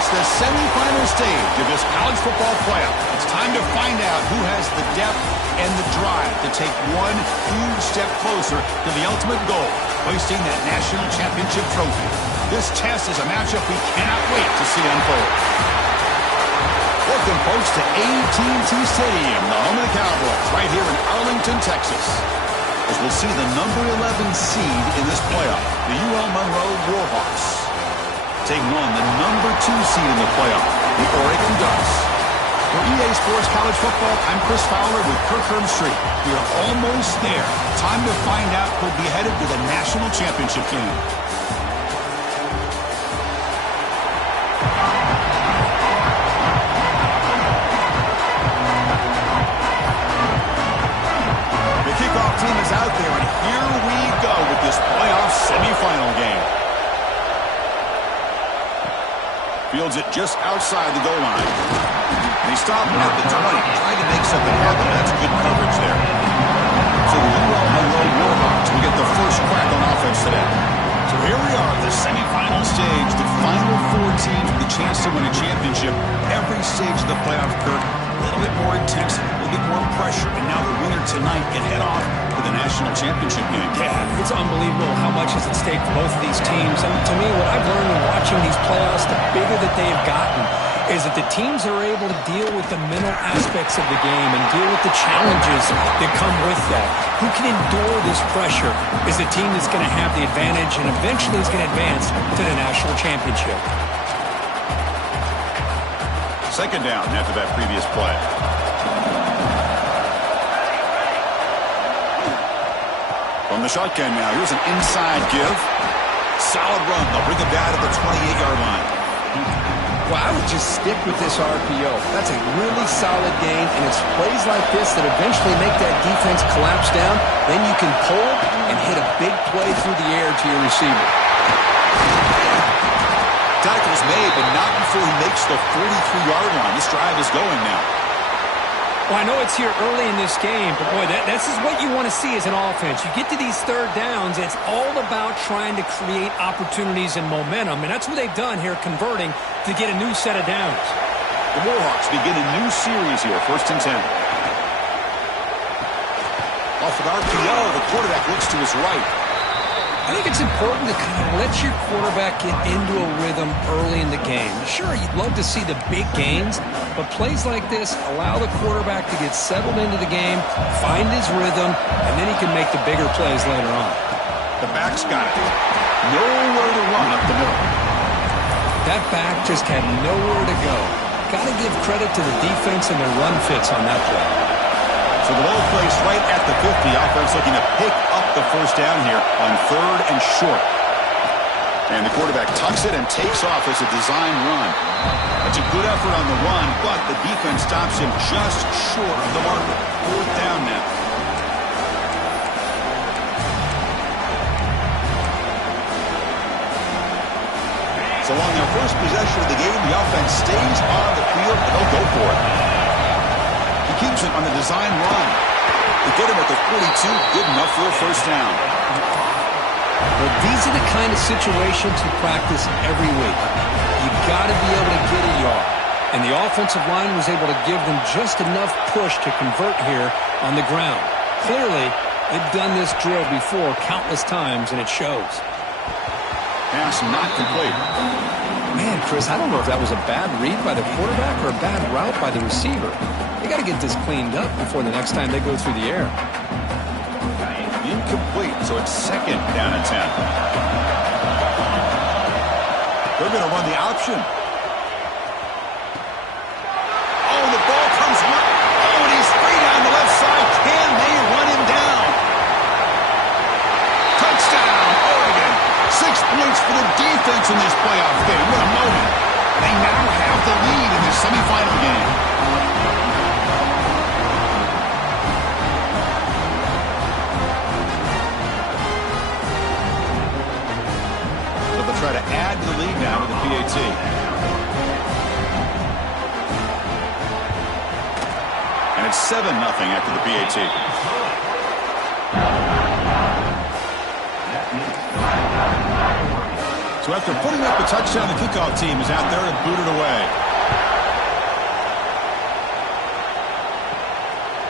reached the semifinal stage of this college football playoff. It's time to find out who has the depth and the drive to take one huge step closer to the ultimate goal, hoisting that national championship trophy. This test is a matchup we cannot wait to see unfold. Welcome, folks, to AT&T Stadium, the home of the Cowboys, right here in Arlington, Texas, as we'll see the number 11 seed in this playoff, the UL Monroe Warhawks, taking on the number 2 seed in the playoff, the Oregon Ducks. For EA Sports College Football, I'm Chris Fowler with Kirk Herbstreit. We are almost there. Time to find out who'll be headed to the national championship game. The kickoff team is out there, and here we go with this playoff semifinal game. Fields it just outside the goal line. They stop at the 20, trying to make something happen. That's good coverage there. So the UL Monroe Warhawks will get the first crack on offense today. So here we are, the semifinal stage, the final 4 teams with a chance to win a championship. Every stage of the playoff, Kirk, a little bit more intense, a little bit more pressure, and now the winner tonight can head off to the national championship game. Yeah, it's unbelievable how much is at stake for both of these teams. And to me, what I've learned in watching these playoffs, the bigger that they have gotten, is that the teams are able to deal with the mental aspects of the game and deal with the challenges that come with that. Who can endure this pressure is the team that's going to have the advantage and eventually is going to advance to the national championship. Second down after that previous play. From the shotgun now, here's an inside give. Solid run. They'll bring it down to the 28-yard line. Well, I would just stick with this RPO. That's a really solid game, and it's plays like this that eventually make that defense collapse down. Then you can pull and hit a big play through the air to your receiver. Tackle's made, but not before he makes the 43-yard line. This drive is going now. Well, I know it's here early in this game, but boy, this is what you want to see as an offense. You get to these third downs, it's all about trying to create opportunities and momentum, and that's what they've done here, converting to get a new set of downs. The Warhawks begin a new series here, 1st and 10. Off an RPO, the quarterback looks to his right. I think it's important to kind of let your quarterback get into a rhythm early in the game. Sure, you'd love to see the big gains, but plays like this allow the quarterback to get settled into the game, find his rhythm, and then he can make the bigger plays later on. The back's got it. Nowhere to run up the middle. That back just had nowhere to go. Got to give credit to the defense and their run fits on that play. So the ball placed right at the 50. Offense looking to pick up the first down here on 3rd and short. And the quarterback tucks it and takes off as a design run. That's a good effort on the run, but the defense stops him just short of the marker. 4th down now. So on their first possession of the game, the offense stays on the field and they'll go for it. He keeps it on the design run. They get him at the 42, good enough for a first down. Well, these are the kind of situations you practice every week. You got to be able to get a yard. And the offensive line was able to give them just enough push to convert here on the ground. Clearly, they've done this drill before countless times, and it shows. Pass not complete. Man, Chris, I don't know if that was a bad read by the quarterback or a bad route by the receiver. They got to get this cleaned up before the next time they go through the air. Incomplete, so it's 2nd down and 10. They're going to run the option. Oh, the ball comes right. Oh, and he's free down the left side. Can they run him down? Touchdown, Oregon. 6 points for the defense in this playoff game. What a moment. They now have the lead in this semifinal game. Try to add to the lead now with the PAT. And it's 7-0 after the PAT. So So after putting up a touchdown, the kickoff team is out there to boot it away.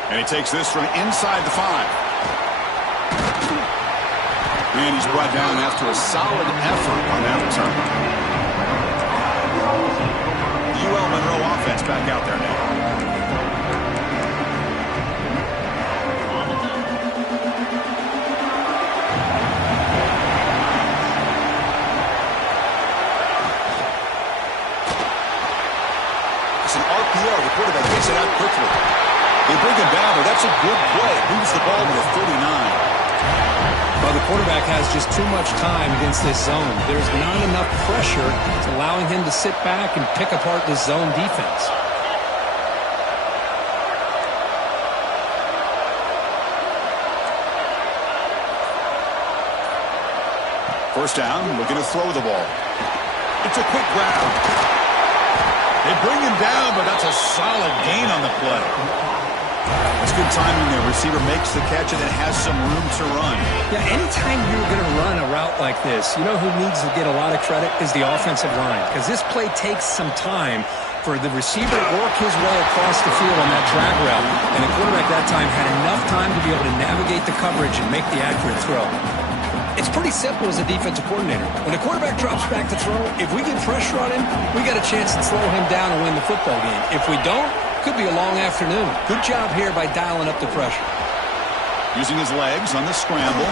And he takes this from inside the 5. And he's brought down after a solid effort on that return. The UL Monroe offense back out there now. It's an RPO. The quarterback gets it out quickly. They bring him down, but that's a good play. Moves the ball to the 39. Well, the quarterback has just too much time against this zone. There's not enough pressure to allowing him to sit back and pick apart this zone defense. First down, looking to throw the ball. It's a quick grab. They bring him down, but that's a solid gain on the play. That's good timing there. Receiver makes the catch and it has some room to run. Yeah, anytime you're going to run a route like this, you know who needs to get a lot of credit is the offensive line. Because this play takes some time for the receiver to work his way across the field on that drag route. And the quarterback that time had enough time to be able to navigate the coverage and make the accurate throw. It's pretty simple as a defensive coordinator. When the quarterback drops back to throw, if we get pressure on him, we got a chance to slow him down and win the football game. If we don't, could be a long afternoon. Good job here by dialing up the pressure. Using his legs on the scramble.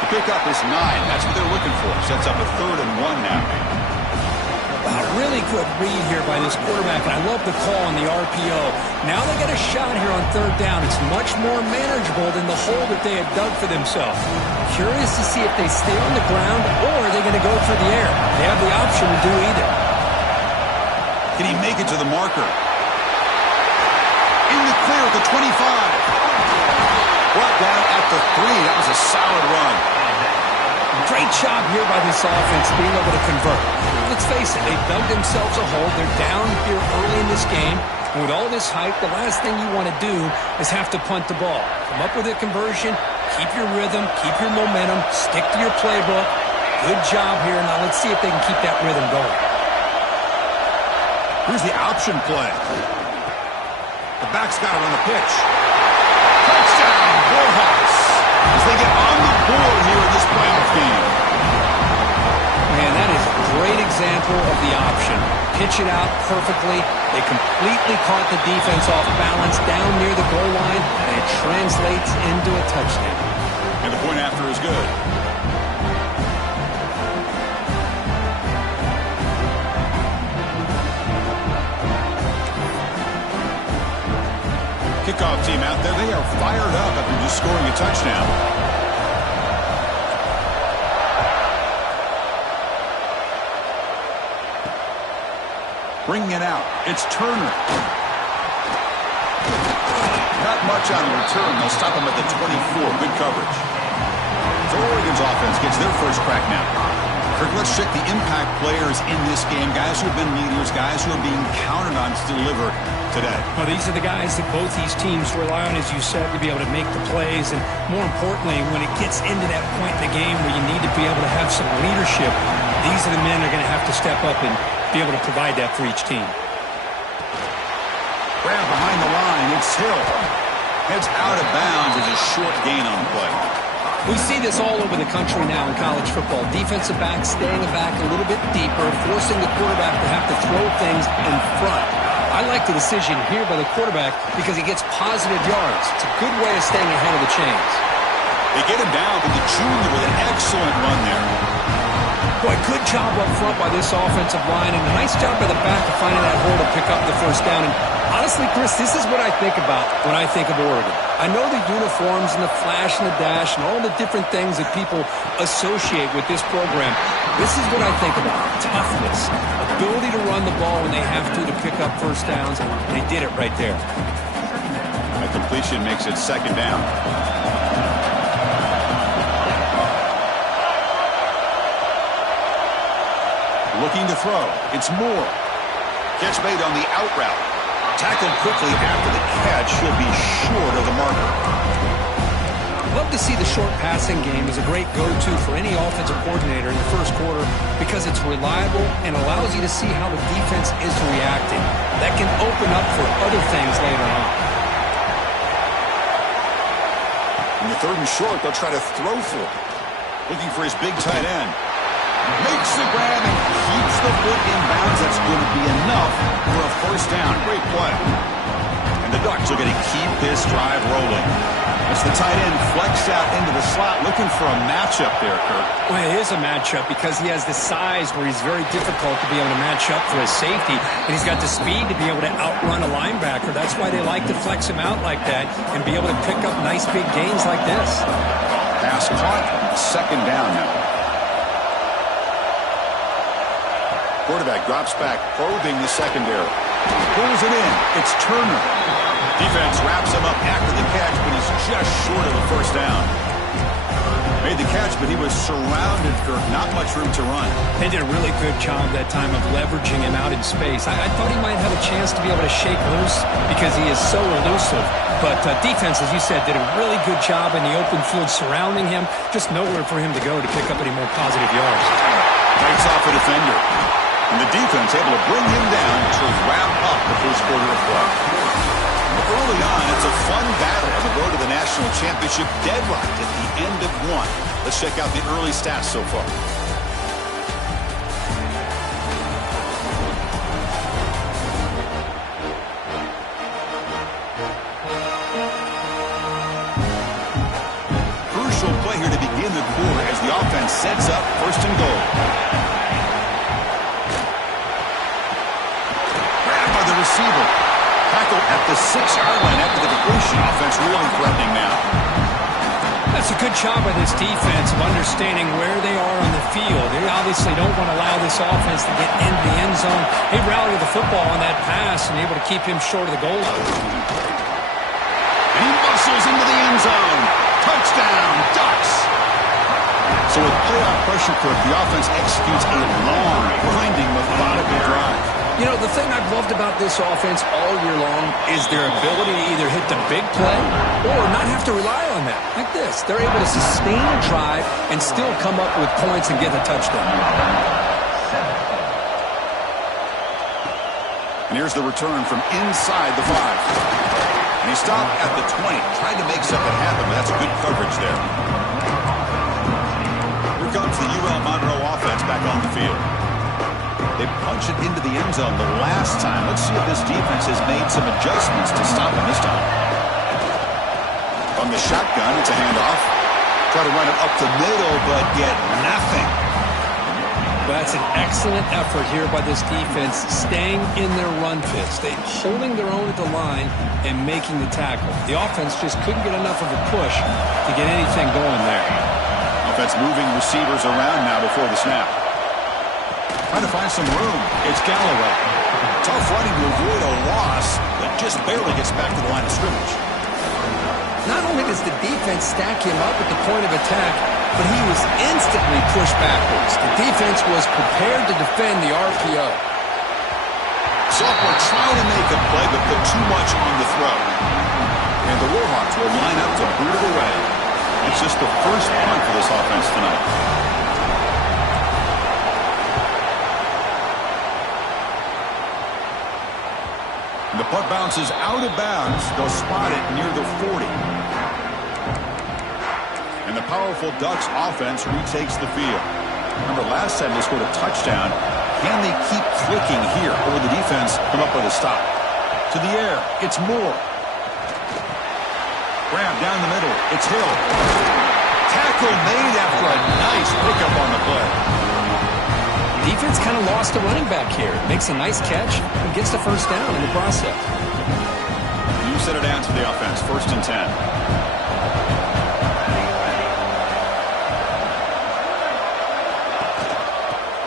The pickup is 9. That's what they're looking for. Sets up a 3rd and 1 now. A really good read here by this quarterback, and I love the call on the RPO. Now they got a shot here on 3rd down. It's much more manageable than the hole that they had dug for themselves. Curious to see if they stay on the ground or are they going to go for the air. They have the option to do either. Can he make it to the marker? In the clear at the 25. Brought down at the 3. That was a solid run. Great job here by this offense being able to convert. Let's face it, they dug themselves a hole. They're down here early in this game. And with all this hype, the last thing you want to do is have to punt the ball. Come up with a conversion, keep your rhythm, keep your momentum, stick to your playbook. Good job here. Now let's see if they can keep that rhythm going. Here's the option play. The back's got it on the pitch. Touchdown, Warhawks, as they get on the board here in this playoff game. Man, that is a great example of the option. Pitch it out perfectly. They completely caught the defense off balance down near the goal line, and it translates into a touchdown. And the point after is good. Kickoff team out there, they are fired up after just scoring a touchdown. Bringing it out, it's Turner. Not much on the return. They'll stop him at the 24. Good coverage. So Oregon's offense gets their first crack now. Kirk, let's check the impact players in this game. Guys who have been leaders, guys who are being counted on to deliver today. Well, these are the guys that both these teams rely on, as you said, to be able to make the plays. And more importantly, when it gets into that point in the game where you need to be able to have some leadership, these are the men that are going to have to step up and be able to provide that for each team. Grab behind the line. It's Hill. Heads out of bounds as a short gain on the play. We see this all over the country now in college football. Defensive backs staying back a little bit deeper, forcing the quarterback to have to throw things in front. I like the decision here by the quarterback because he gets positive yards. It's a good way of staying ahead of the chains. They get him down, but the junior with an excellent run there. Boy, good job up front by this offensive line, and a nice job by the back of finding that hole to pick up the first down. And honestly, Chris, this is what I think about when I think of Oregon. I know the uniforms and the flash and the dash and all the different things that people associate with this program. This is what I think about. Toughness, ability to run the ball when they have to pick up first downs, and they did it right there. A completion makes it second down. Looking to throw. It's Moore. Catch made on the out route. Tackled quickly after the catch. He'll be short of the marker. Love to see the short passing game as a great go-to for any offensive coordinator in the first quarter because it's reliable and allows you to see how the defense is reacting. That can open up for other things later on. In the 3rd and short, they'll try to throw for it. Looking for his big tight end. Makes the grab and keeps the foot in bounds. That's going to be enough for a first down. Great play. And the Ducks are going to keep this drive rolling. As the tight end flexed out into the slot, looking for a matchup there, Kirk. Well, it is a matchup because he has the size where he's very difficult to be able to match up for his safety, and he's got the speed to be able to outrun a linebacker. That's why they like to flex him out like that and be able to pick up nice big gains like this. Pass caught. 2nd down now. Quarterback drops back, probing the secondary. Pulls it in. It's Turner. Defense wraps him up after the catch, but he's just short of a first down. Made the catch, but he was surrounded for not much room to run. They did a really good job that time of leveraging him out in space. I thought he might have a chance to be able to shake loose because he is so elusive. But defense, as you said, did a really good job in the open field surrounding him. Just nowhere for him to go to pick up any more positive yards. Breaks off a defender. And the defense able to bring him down to wrap up the first quarter of play. Early on, it's a fun battle on the road to the national championship, deadlocked at the end of one. Let's check out the early stats so far. Crucial play here to begin the quarter as the offense sets up 1st and goal. Grabbed by the receiver. Tackle at the 6-yard line after the completion. Offense really threatening now. That's a good job by this defense of understanding where they are on the field. They obviously don't want to allow this offense to get into the end zone. They rallied the football on that pass and able to keep him short of the goal line. And he muscles into the end zone. Touchdown, Ducks! So with playoff pressure, the offense executes a long, grinding, methodical drive. You know, the thing I've loved about this offense all year long is their ability to either hit the big play or not have to rely on that. Like this. They're able to sustain a drive and still come up with points and get a touchdown. And here's the return from inside the 5. And he stopped at the 20. Tried to make something happen, but that's good coverage there. Here comes the ULM Monroe offense back on the field. They punched it into the end zone the last time. Let's see if this defense has made some adjustments to stop him this time. From the shotgun, it's a handoff. Try to run it up the middle, but get nothing. But that's an excellent effort here by this defense, staying in their run fits. They holding their own at the line and making the tackle. The offense just couldn't get enough of a push to get anything going there. Offense moving receivers around now before the snap. Trying to find some room. It's Galloway. Tough running to avoid a loss, but just barely gets back to the line of scrimmage. Not only does the defense stack him up at the point of attack, but he was instantly pushed backwards. The defense was prepared to defend the RPO. Sophomore trying to make a play, but put too much on the throw. And the Warhawks will line up to boot it away. It's just the first punt for this offense tonight. The punt bounces out of bounds. They'll spot it near the 40. And the powerful Ducks offense retakes the field. Remember, last time they scored a touchdown. Can they keep clicking here, or will the defense come up with a stop? To the air, it's Moore. Grab down the middle, it's Hill. Tackle made after a nice pickup on the play. Defense kind of lost a running back here. Makes a nice catch and gets the first down in the process. You set it down to the offense, 1st and 10.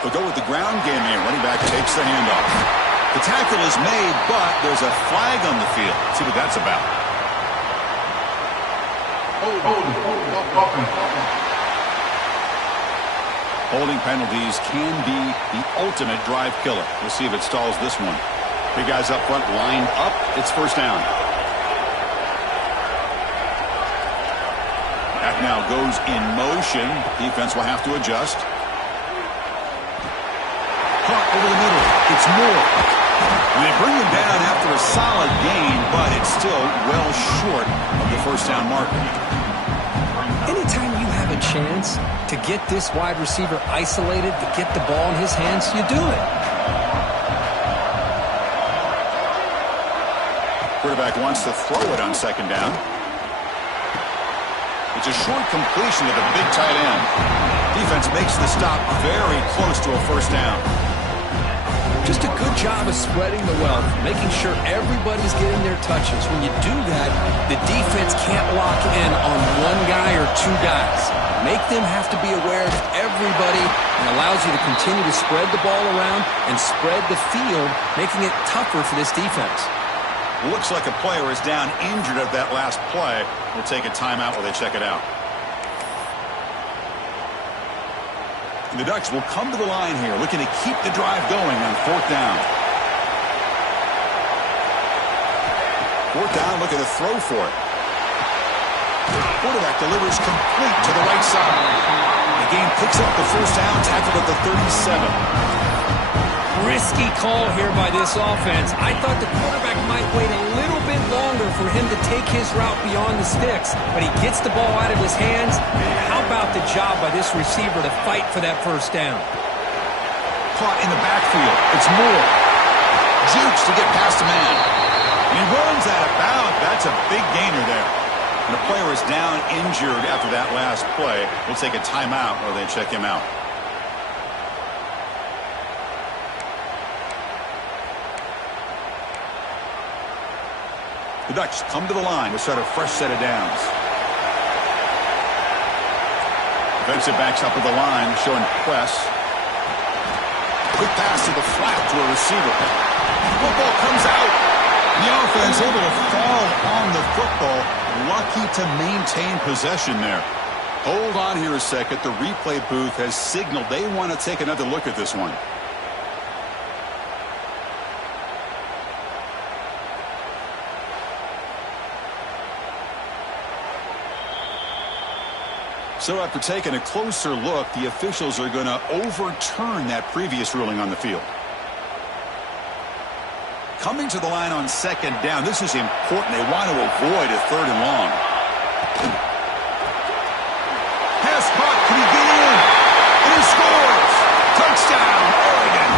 They'll go with the ground game here. Running back takes the handoff. The tackle is made, but there's a flag on the field. Let's see what that's about. Holding penalties can be the ultimate drive killer. We'll see if it stalls this one. Big guys up front lined up. It's first down. quarterback now goes in motion. Defense will have to adjust. Caught over the middle. It's Moore. And they bring him down after a solid gain, but it's still well short of the first down marker. Anytime you have a chance to get this wide receiver isolated, to get the ball in his hands, you do it. Quarterback wants to throw it on second down. It's a short completion to the big tight end. Defense makes the stop very close to a first down. Just a good job of spreading the wealth, making sure everybody's getting their touches. When you do that, the defense can't lock in on one guy or two guys. Make them have to be aware of everybody, and allows you to continue to spread the ball around and spread the field, making it tougher for this defense. Looks like a player is down injured at that last play. We'll take a timeout while they check it out. And the Ducks will come to the line here, looking to keep the drive going on fourth down. Fourth down, looking to throw for it. Quarterback delivers complete to the right side. The game picks up the first down, tackled at the 37. Risky call here by this offense. I thought the quarterback might wait a little bit longer for him to take his route beyond the sticks, but he gets the ball out of his hands. And how about the job by this receiver to fight for that first down? Caught in the backfield. It's Moore. Jukes to get past the man. And he runs out of bounds. That's a big gainer there. And the player is down injured after that last play. We'll take a timeout while they check him out. The Ducks come to the line to start a fresh set of downs. Defensive backs up at the line, showing press. Quick pass to the flat to a receiver. Football comes out. The offense able to fall on the football. Lucky to maintain possession there. Hold on here a second. The replay booth has signaled they want to take another look at this one. So after taking a closer look, the officials are going to overturn that previous ruling on the field. Coming to the line on second down, this is important. They want to avoid a third and long. Pass caught. Can he get in? And he scores! Touchdown, Oregon!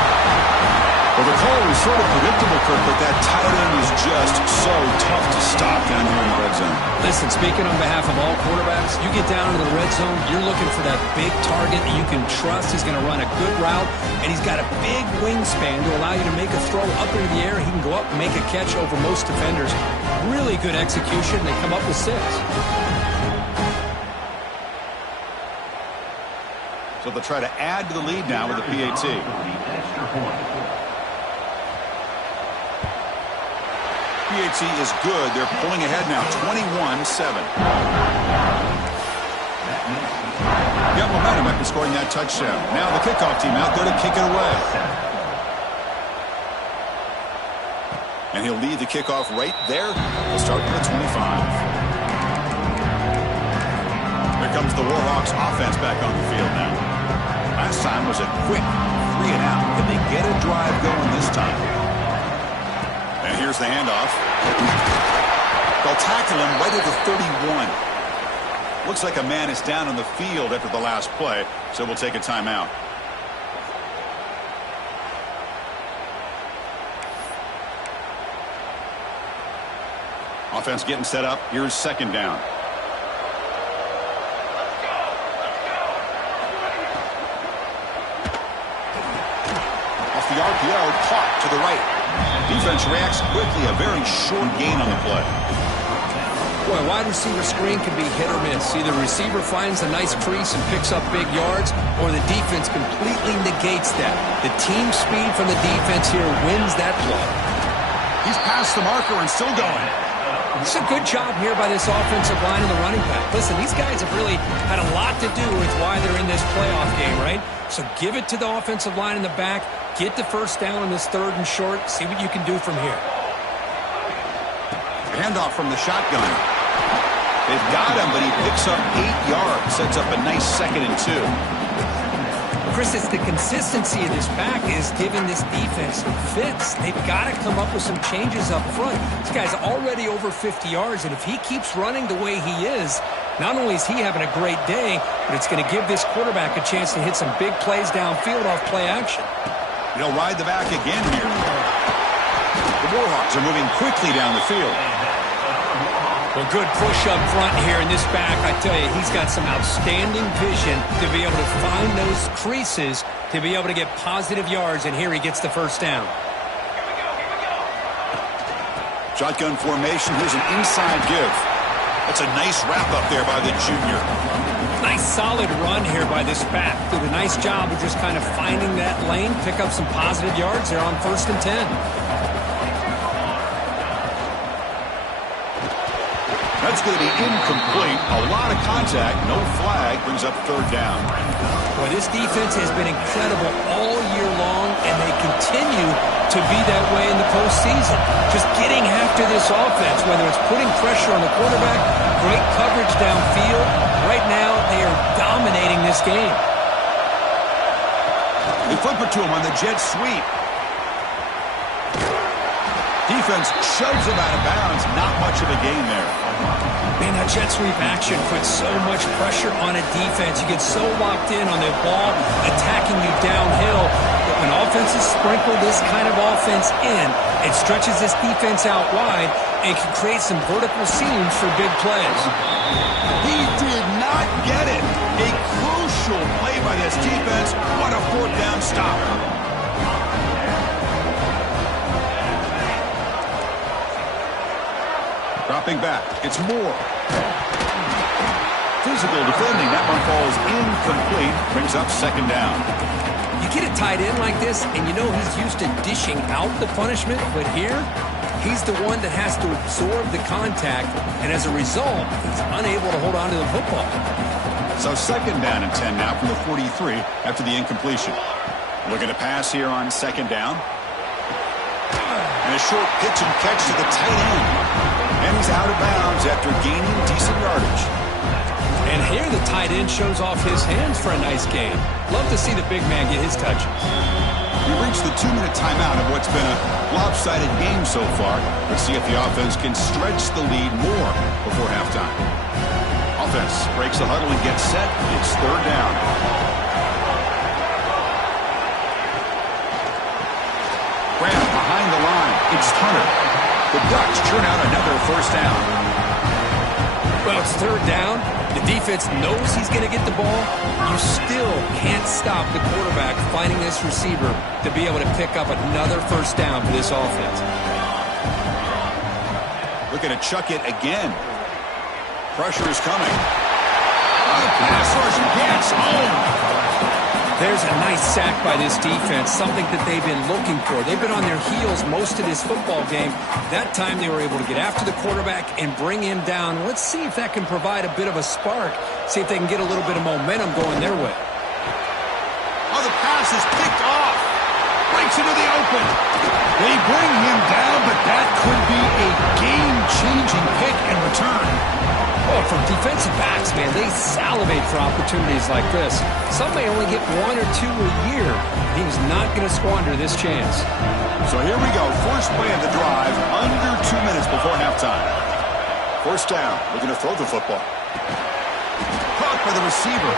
Well, the call was sort of predictable, Kirk, but that tight end is just so tough to stop down here in the red zone. Listen, speaking on behalf of all quarterbacks, you get down into the red zone, you're looking for that big target that you can trust. He's going to run a good route, and he's got a big wingspan to allow you to make a throw up into the air. He can go up and make a catch over most defenders. Really good execution. They come up with 6. So they'll try to add to the lead now with the PAT. PAT is good. They're pulling ahead now, 21-7. Got momentum after scoring that touchdown. Now the kickoff team out there to kick it away. And he'll lead the kickoff right there. We'll start from the 25. Here comes the Warhawks offense back on the field now. Last time was a quick 3 and out. Can they get a drive going this time? And here's the handoff. They'll tackle him right at the 31. Looks like a man is down on the field after the last play, so we'll take a timeout. Offense getting set up. Here's second down. Off the RPO, caught to the right. Defense reacts quickly. A very short gain on the play. Boy, wide receiver screen can be hit or miss. Either receiver finds a nice crease and picks up big yards, or the defense completely negates that. The team speed from the defense here wins that play. He's past the marker and still going. It's a good job here by this offensive line and the running back. Listen, these guys have really had a lot to do with why they're in this playoff game, right? So give it to the offensive line in the back. Get the first down in this 3rd and short. See what you can do from here. Handoff from the shotgun. They've got him, but he picks up 8 yards. Sets up a nice 2nd and 2. Chris, it's the consistency of this back is giving this defense fits. They've got to come up with some changes up front. This guy's already over 50 yards, and if he keeps running the way he is, not only is he having a great day, but it's going to give this quarterback a chance to hit some big plays downfield off play action. He'll ride the back again here. The Warhawks are moving quickly down the field. Well, good push up front here in this back. I tell you, he's got some outstanding vision to be able to find those creases, to be able to get positive yards, and here he gets the first down. Shotgun formation. Here's an inside give. That's a nice wrap up there by the junior. Nice solid run here by this back. Did a nice job of just kind of finding that lane, pick up some positive yards there on 1st and 10. That's going to be incomplete. A lot of contact. No flag. Brings up 3rd down. Well, this defense has been incredible all year long, and they continue to be that way in the postseason. Just getting after this offense, whether it's putting pressure on the quarterback, great coverage downfield. Right now, they are dominating this game. They flip it to him on the jet sweep. Defense shoves him out of bounds. Not much of a gain there. Man, that jet sweep action puts so much pressure on a defense. You get so locked in on the ball attacking you downhill. But when offenses sprinkle this kind of offense in, it stretches this defense out wide and can create some vertical seams for big plays. He did not get it. A crucial play by this defense. What a 4th down stop. Dropping back. It's Moore. Physical defending. That one falls incomplete. Brings up 2nd down. You get a tight end like this, and you know he's used to dishing out the punishment, but here, he's the one that has to absorb the contact, and as a result, he's unable to hold on to the football. So 2nd down and 10 now from the 43 after the incompletion. Looking to pass here on 2nd down. And a short pitch and catch to the tight end. And he's out of bounds after gaining decent yardage. And here the tight end shows off his hands for a nice gain. Love to see the big man get his touches. We reached the 2-minute timeout of what's been a lopsided game so far. Let's see if the offense can stretch the lead more before halftime. Offense breaks the huddle and gets set. It's 3rd down. Graham behind the line. It's Hunter. The Ducks churn out another 1st down. Well, it's 3rd down. The defense knows he's going to get the ball. You still can't stop the quarterback finding this receiver to be able to pick up another 1st down for this offense. Looking to chuck it again. Pressure is coming. Oh, pass rush gets home. There's a nice sack by this defense, something that they've been looking for. They've been on their heels most of this football game. That time they were able to get after the quarterback and bring him down. Let's see if that can provide a bit of a spark, see if they can get a little bit of momentum going their way. Oh, the pass is picked off. Breaks into the open. They bring him down, but that could be a game-changing pick and return. Oh, for defensive backs, man, they salivate for opportunities like this. Some may only get 1 or 2 a year. He was not going to squander this chance. So here we go. First play of the drive, under 2 minutes before halftime. 1st down. Looking to throw the football. Caught by the receiver.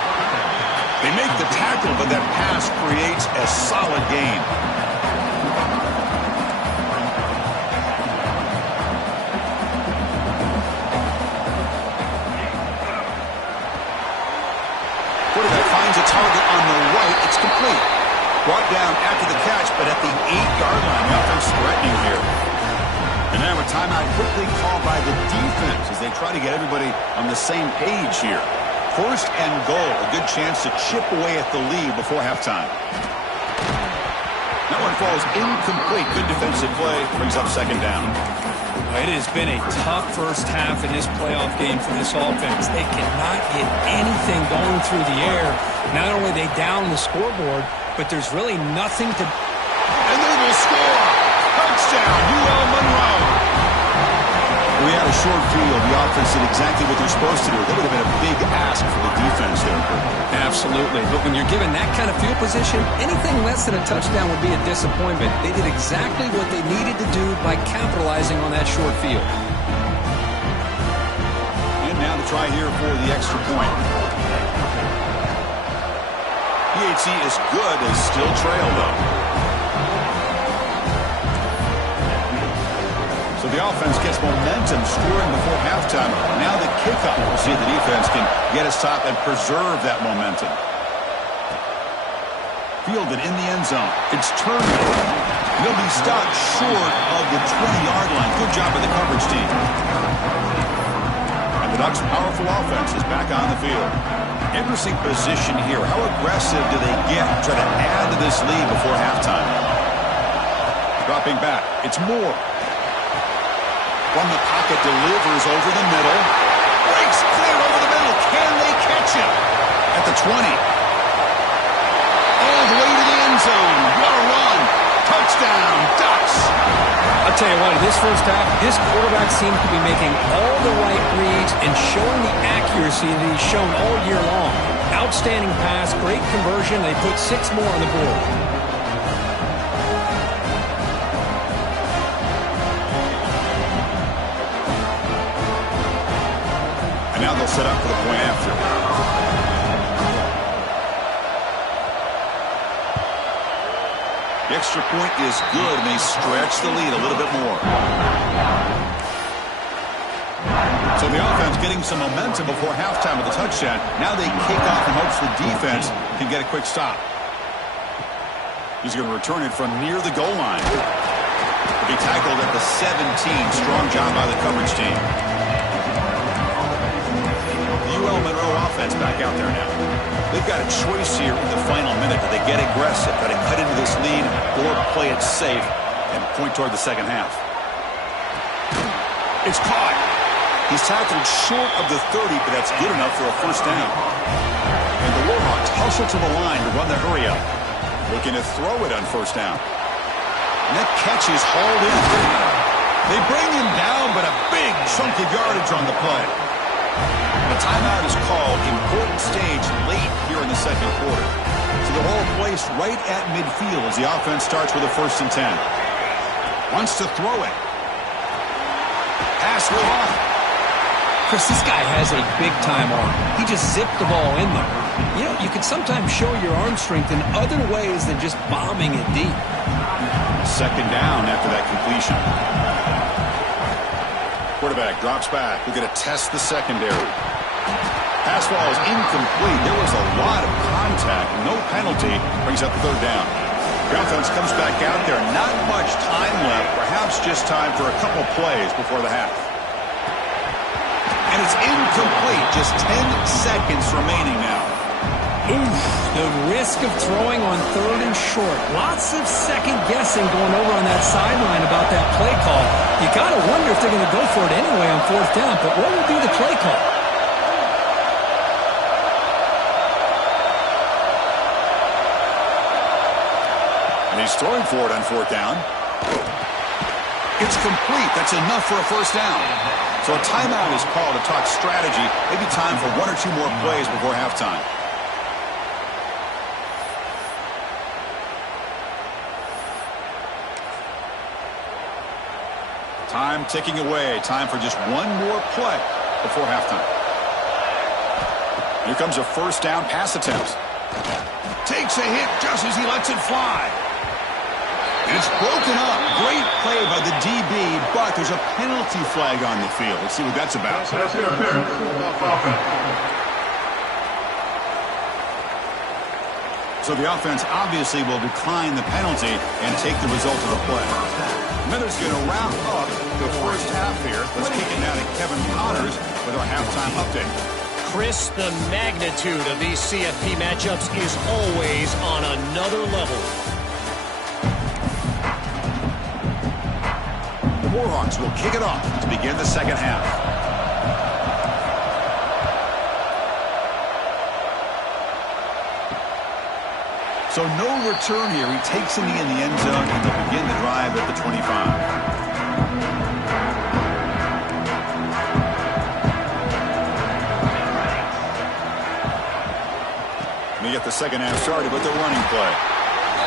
They make the tackle, but that pass creates a solid gain. Quarterback finds a target on the right. It's complete. Brought down after the catch, but at the 8-yard line. The offense threatening here. And now a timeout quickly called by the defense as they try to get everybody on the same page here. 1st and goal. A good chance to chip away at the lead before halftime. That one falls incomplete. Good defensive play. Brings up 2nd down. It has been a tough first half in this playoff game for this offense. They cannot get anything going through the air. Not only are they down the scoreboard, but there's really nothing to... And they will score! Touchdown, UL Monroe! We had a short field, the offense did exactly what they're supposed to do. That would have been a big ask for the defense there. Absolutely. But when you're given that kind of field position, anything less than a touchdown would be a disappointment. They did exactly what they needed to do by capitalizing on that short field. And now the try here for the extra point. PHC is good. They still trail, though. So the offense gets momentum scoring before halftime. Now the kickoff. We'll see if the defense can get a stop and preserve that momentum. Fielded in the end zone. It's turned over. He'll be stopped short of the 20-yard line. Good job by the coverage team. And the Ducks' powerful offense is back on the field. Interesting position here. How aggressive do they get to try to add to this lead before halftime? Dropping back. It's Moore. From the pocket, delivers over the middle. Breaks clear over the middle. Can they catch him? At the 20. All the way to the end zone. What a run. Touchdown, Ducks. I'll tell you what, in this first half, this quarterback seems to be making all the right reads and showing the accuracy that he's shown all year long. Outstanding pass, great conversion. They put 6 more on the board. Now they'll set up for the point after. The extra point is good, and they stretch the lead a little bit more. So the offense getting some momentum before halftime with a touchdown. Now they kick off in hopes the defense can get a quick stop. He's going to return it from near the goal line. He'll be tackled at the 17. Strong job by the coverage team. ULM Oregon offense back out there now. They've got a choice here in the final minute. Do they get aggressive, try to cut into this lead, or play it safe and point toward the second half? It's caught. He's tackled short of the 30, but that's good enough for a first down. And the Warhawks hustle to the line to run the hurry up. Looking to throw it on first down. And that catch is hauled in. They bring him down, but a big chunk of yardage on the play. The timeout is called. Important stage late here in the second quarter. So the ball placed right at midfield as the offense starts with a 1st and 10. Wants to throw it. Pass caught. Chris, this guy has a big-time arm. He just zipped the ball in there. You know, you can sometimes show your arm strength in other ways than just bombing it deep. Second down after that completion. Quarterback drops back. We're going to test the secondary. Pass ball is incomplete. There was a lot of contact. No penalty. Brings up the 3rd down. The offense comes back out there. Not much time left. Perhaps just time for a couple plays before the half. And it's incomplete. Just 10 seconds remaining now. Oof, the risk of throwing on 3rd and short. Lots of second guessing going over on that sideline about that play call. You got to wonder if they're going to go for it anyway on 4th down, but what will be the play call? And he's throwing for it on 4th down. It's complete. That's enough for a first down. So a timeout is called to talk strategy. Maybe time for 1 or 2 more plays before halftime. Time ticking away. Time for just 1 more play before halftime. Here comes a 1st down pass attempt. Takes a hit just as he lets it fly. And it's broken up. Great play by the DB, but there's a penalty flag on the field. Let's see what that's about. So the offense obviously will decline the penalty and take the result of the play. Mither's going to wrap up the first half here. Let's kick it now to Kevin Connors with our halftime update. Chris, the magnitude of these CFP matchups is always on another level. The Warhawks will kick it off to begin the second half. So no return here. He takes a knee in the end zone and they'll begin the drive at the 25. the second half started with the running play.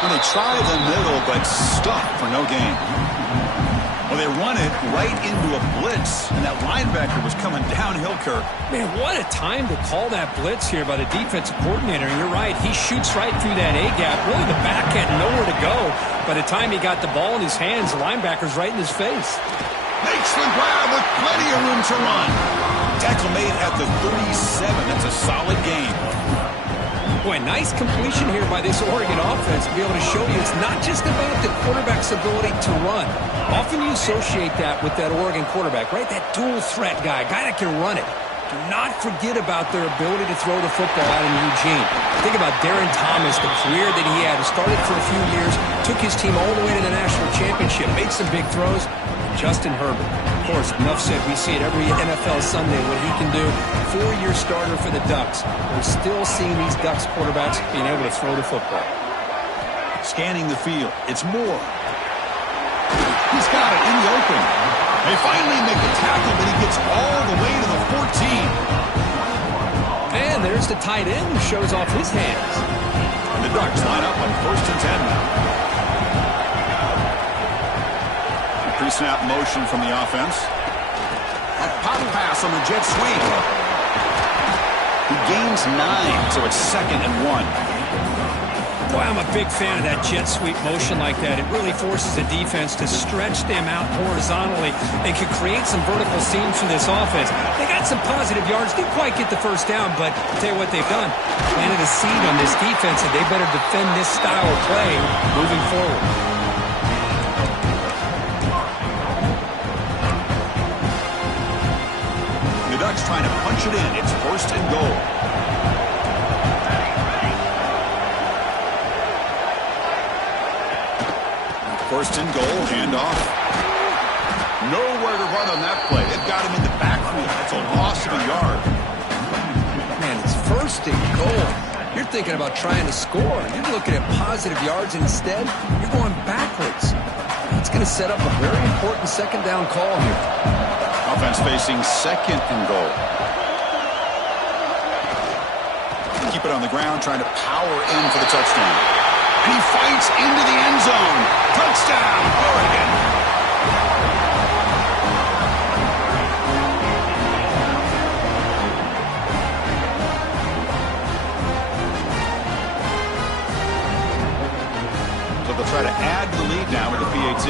And they try the middle, but stuck for no gain. Well, they run it right into a blitz, and that linebacker was coming downhill, Kirk. Man, what a time to call that blitz here by the defensive coordinator. And you're right, he shoots right through that A-gap. Really, the back had nowhere to go. By the time he got the ball in his hands, the linebacker's right in his face. Makes the grab with plenty of room to run. Tackle made at the 37. That's a solid gain. Boy, nice completion here by this Oregon offense to be able to show you it's not just about the quarterback's ability to run. Often you associate that with that Oregon quarterback, right? That dual threat guy that can run it. Do not forget about their ability to throw the football out in Eugene. Think about Darren Thomas, the career that he had. He started for a few years, took his team all the way to the national championship, made some big throws. Justin Herbert. Of course, enough said, we see it every NFL Sunday what he can do. 4-year starter for the Ducks. We're still seeing these Ducks quarterbacks being able to throw the football. Scanning the field. It's Moore. He's got it in the open. They finally make the tackle, but he gets all the way to the 14. And there's the tight end who shows off his hands. And the Ducks line up on 1st and 10 now. Pre-snap motion from the offense. A pop pass on the jet sweep. He gains 9, so it's 2nd and 1. Boy, I'm a big fan of that jet sweep motion like that. It really forces the defense to stretch them out horizontally and can create some vertical seams for this offense. They got some positive yards. Didn't quite get the first down, but I'll tell you what they've done. Planted a seed on this defense, and they better defend this style of play moving forward. Ducks trying to punch it in. It's 1st and goal. First and goal, handoff. Nowhere to run on that play. They've got him in the backfield. That's a loss of a yard. Man, it's 1st and goal. You're thinking about trying to score. You're looking at positive yards, and instead, you're going backwards. It's going to set up a very important 2nd down call here. Offense facing 2nd and goal. Keep it on the ground, trying to power in for the touchdown. And he fights into the end zone. Touchdown, Oregon. So they'll try to add to the lead now with the PAT.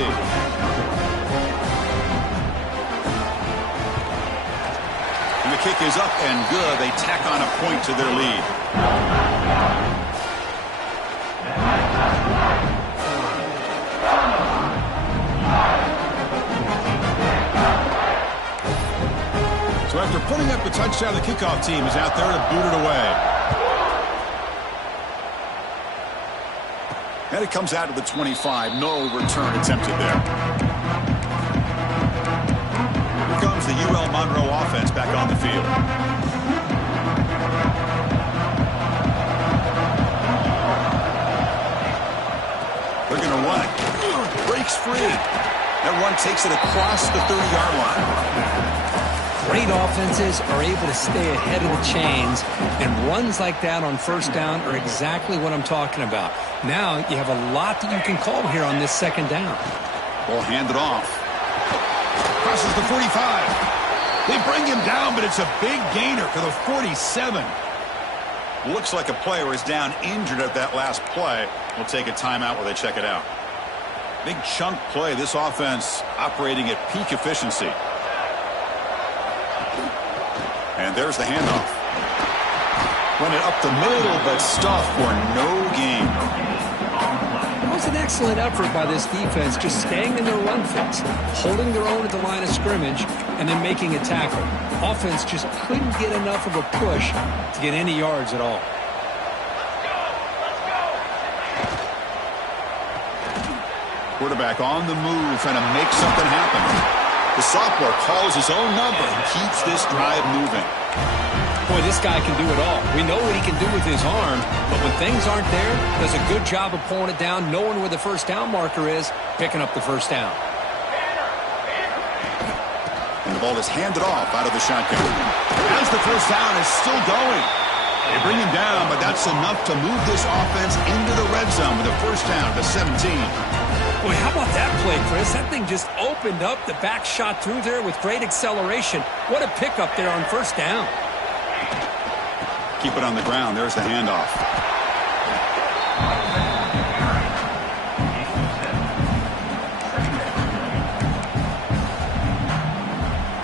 The kick is up and good. They tack on a point to their lead. So after putting up the touchdown, the kickoff team is out there to boot it away. And it comes out to the 25. No return attempted there. Comes the UL Monroe offense back on the field. They're going to run it. Breaks free. That run takes it across the 30-yard line. Great offenses are able to stay ahead of the chains, and runs like that on 1st down are exactly what I'm talking about. Now you have a lot that you can call here on this 2nd down. Ball handed off. Crosses the 45. They bring him down, but it's a big gainer for the 47. Looks like a player is down injured at that last play. We'll take a timeout while they check it out. Big chunk play. This offense operating at peak efficiency. And there's the handoff. Run it up the middle, but stuff for no gain. It was an excellent effort by this defense, just staying in their run fits, holding their own at the line of scrimmage, and then making a tackle. Offense just couldn't get enough of a push to get any yards at all. Quarterback on the move, trying to make something happen. The sophomore calls his own number and keeps this drive moving. Boy, this guy can do it all. We know what he can do with his arm, but when things aren't there, does a good job of pulling it down, knowing where the 1st down marker is, picking up the 1st down. And the ball is handed off out of the shotgun. As the 1st down is still going. They bring him down, but that's enough to move this offense into the red zone with a first down to 17. Boy, how about that play, Chris? That thing just opened up. The back shot through there with great acceleration. What a pickup there on first down. Keep it on the ground. There's the handoff.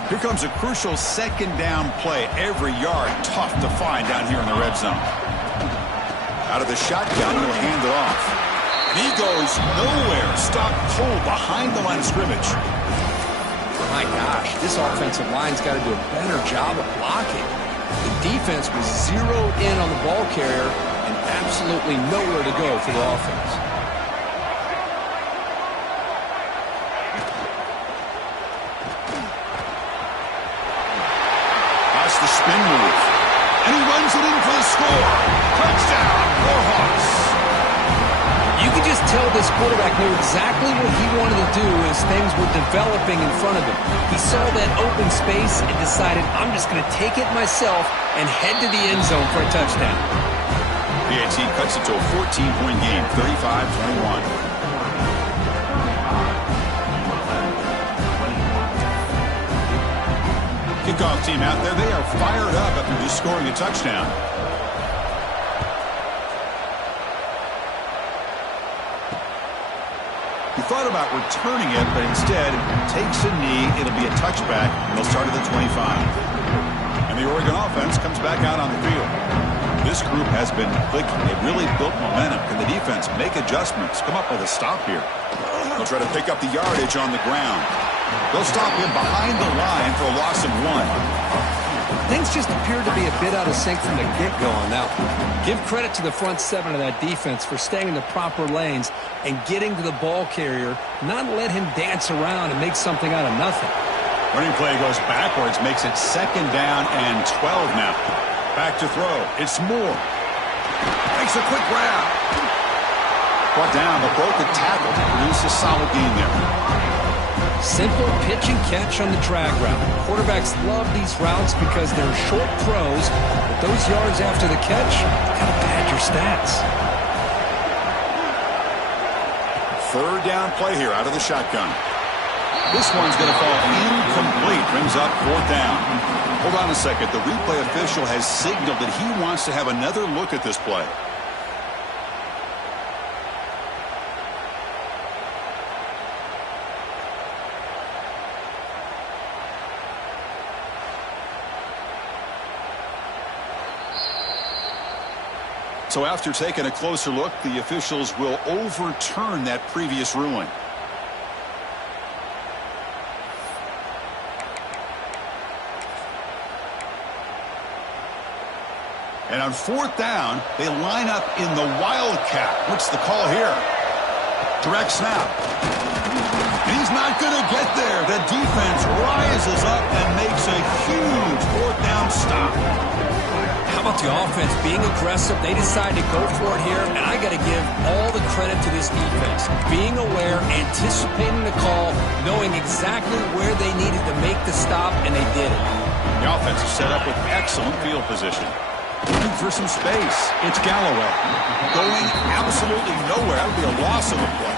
Here comes a crucial second down play. Every yard tough to find down here in the red zone. Out of the shotgun, he'll hand it off. And he goes nowhere. Stopped cold behind the line of scrimmage. My gosh, this offensive line's got to do a better job of blocking. The defense was zeroed in on the ball carrier and absolutely nowhere to go for the offense. That's the spin move. And he runs it in for the score. Touchdown, Warhawks. You could just tell this quarterback knew exactly what he wanted to do as things were developing in front of him. He saw that open space and decided, I'm just going to take it myself and head to the end zone for a touchdown. PAT cuts it to a 14-point game, 35-21. Kickoff team out there, they are fired up after just scoring a touchdown. He thought about returning it, but instead takes a knee. It'll be a touchback, and they'll start at the 25. And the Oregon offense comes back out on the field. This group has been clicking. They've really built momentum. Can the defense make adjustments? Come up with a stop here. They'll try to pick up the yardage on the ground. They'll stop him behind the line for a loss of 1. Things just appeared to be a bit out of sync from the get-go on that one. Give credit to the front seven of that defense for staying in the proper lanes and getting to the ball carrier, not let him dance around and make something out of nothing. Running play goes backwards, makes it second down and 12 now. Back to throw. It's Moore. Makes a quick grab. Brought down, but broke the tackle to produce a solid gain there. Simple pitch and catch on the drag route. Quarterbacks love these routes because they're short throws, but those yards after the catch kind of pad your stats. Third down play here out of the shotgun. This one's going to fall incomplete. Brings up fourth down. Hold on a second. The replay official has signaled that he wants to have another look at this play. So after taking a closer look, the officials will overturn that previous ruling. And on fourth down, they line up in the wildcat. What's the call here? Direct snap. And he's not going to get there. The defense rises up and makes a huge fourth down stop. How about the offense being aggressive? They decide to go for it here, and I got to give all the credit to this defense. Being aware, anticipating the call, knowing exactly where they needed to make the stop, and they did it. The offense is set up with excellent field position. Looking for some space. It's Galloway. Going absolutely nowhere. That would be a loss of a play.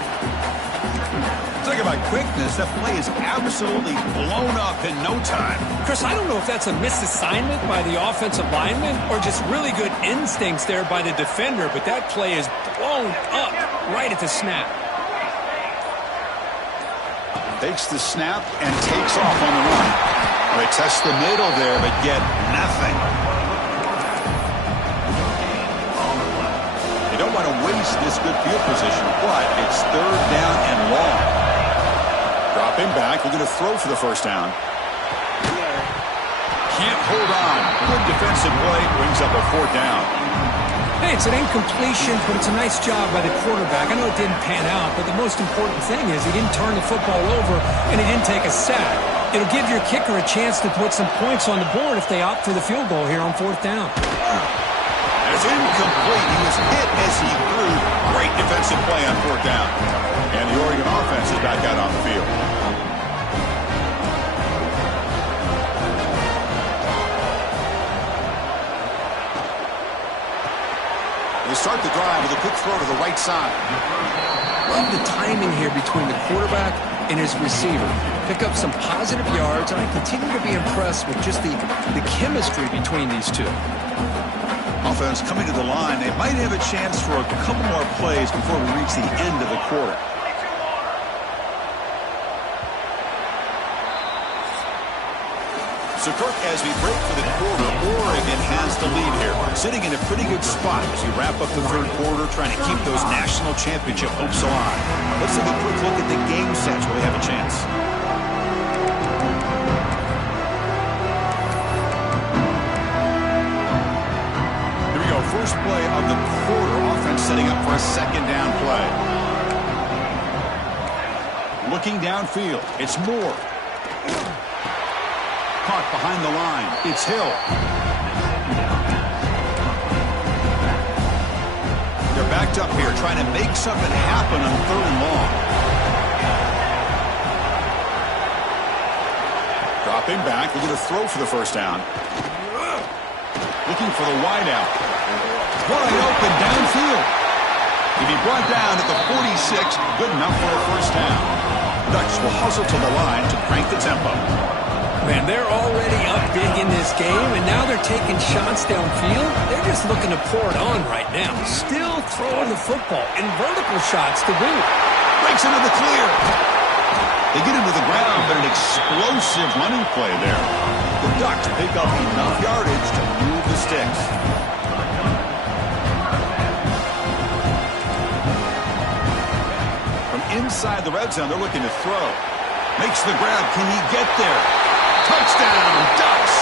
Talk about quickness. That play is absolutely blown up in no time. Chris, I don't know if that's a misassignment by the offensive lineman or just really good instincts there by the defender, but that play is blown up right at the snap. Takes the snap and takes off on the run. They test the middle there, but get nothing. They don't want to waste this good field position, but it's third down and long. Drop him back. We're going to throw for the first down. Can't hold on. Good defensive play. Brings up a fourth down. Hey, it's an incompletion, but it's a nice job by the quarterback. I know it didn't pan out, but the most important thing is he didn't turn the football over and he didn't take a sack. It'll give your kicker a chance to put some points on the board if they opt for the field goal here on fourth down. It's incomplete. He was hit as he threw. Great defensive play on fourth down. And the Oregon offense is back out on the field. start the drive with a quick throw to the right side. Love the timing here between the quarterback and his receiver. Pick up some positive yards, and I continue to be impressed with just the chemistry between these two. Offense coming to the line. They might have a chance for a couple more plays before we reach the end of the quarter. So, Kirk, as we break for the quarter, Oregon has the lead here. Sitting in a pretty good spot as we wrap up the third quarter, trying to keep those national championship hopes alive. Let's take a quick look at the game sets where we have a chance. Here we go. First play of the quarter. Offense setting up for a second down play. Looking downfield. It's Moore. Caught behind the line. It's Hill. They're backed up here trying to make something happen on third and long. Dropping back. They're going to throw for the first down. Looking for the wideout. Wide open downfield. He'll be brought down at the 46. Good enough for a first down. Ducks will hustle to the line to crank the tempo. Man, they're already up big in this game, and now they're taking shots downfield. They're just looking to pour it on right now. Still throwing the football and vertical shots to boot. Breaks into the clear. They get into the ground, but an explosive running play there. The Ducks pick up enough yardage to move the sticks. From inside the red zone, they're looking to throw. Makes the grab. Can he get there? Touchdown, Ducks.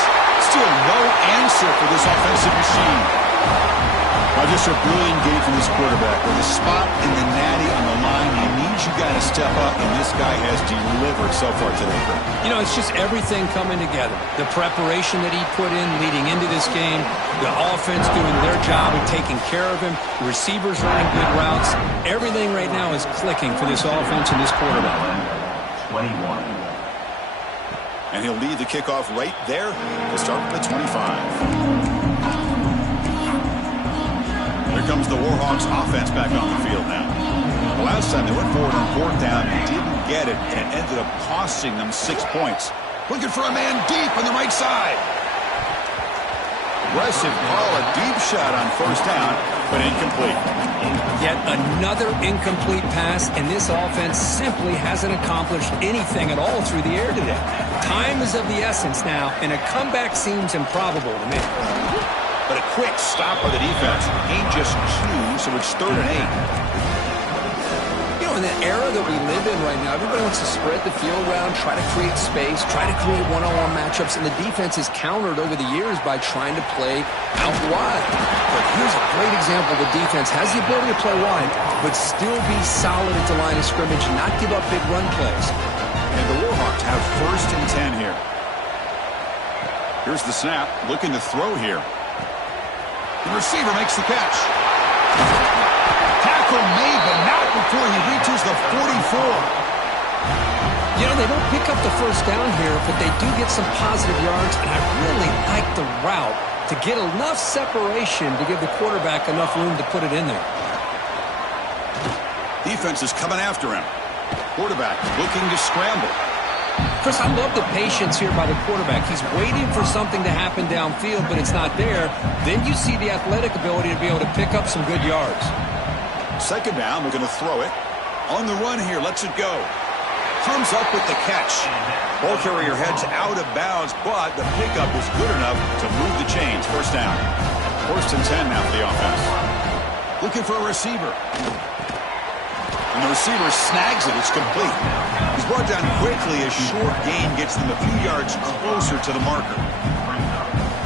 Still no answer for this offensive machine. Well, just a brilliant game from this quarterback. With a spot in the natty on the line, he needs you guys to step up, and this guy has delivered so far today. You know, it's just everything coming together. The preparation that he put in leading into this game, the offense doing their job of taking care of him, receivers running good routes. Everything right now is clicking for this offense and this quarterback. 21. And he'll lead the kickoff right there to start with the 25. Here comes the Warhawks offense back on the field now. The last time they went forward on fourth down and didn't get it, and it ended up costing them 6 points. Looking for a man deep on the right side. Aggressive call, a deep shot on first down, but incomplete. Yet another incomplete pass, and this offense simply hasn't accomplished anything at all through the air today. Time is of the essence now, and a comeback seems improbable to me. But a quick stop by the defense. Gain just 2, so it's 3rd and 8. You know, in the era that we live in right now, everybody wants to spread the field around, try to create space, try to create one-on-one matchups, and the defense is countered over the years by trying to play out wide. But here's a great example. The defense has the ability to play wide, but still be solid at the line of scrimmage and not give up big run plays. And the Warhawks have 1st and 10 here. Here's the snap, looking to throw here. The receiver makes the catch. Tackle made, but not before he reaches the 44. You know, they don't pick up the first down here, but they do get some positive yards, and I really like the route to get enough separation to give the quarterback enough room to put it in there. Defense is coming after him. Quarterback looking to scramble. Chris, I love the patience here by the quarterback. He's waiting for something to happen downfield, but it's not there. Then you see the athletic ability to be able to pick up some good yards. Second down, we're going to throw it. On the run here, lets it go. Comes up with the catch. Ball carrier heads out of bounds, but the pickup is good enough to move the chains. First down. 1st and 10 now for the offense. Looking for a receiver. And the receiver snags it. It's complete. He's brought down quickly. A short gain gets them a few yards closer to the marker.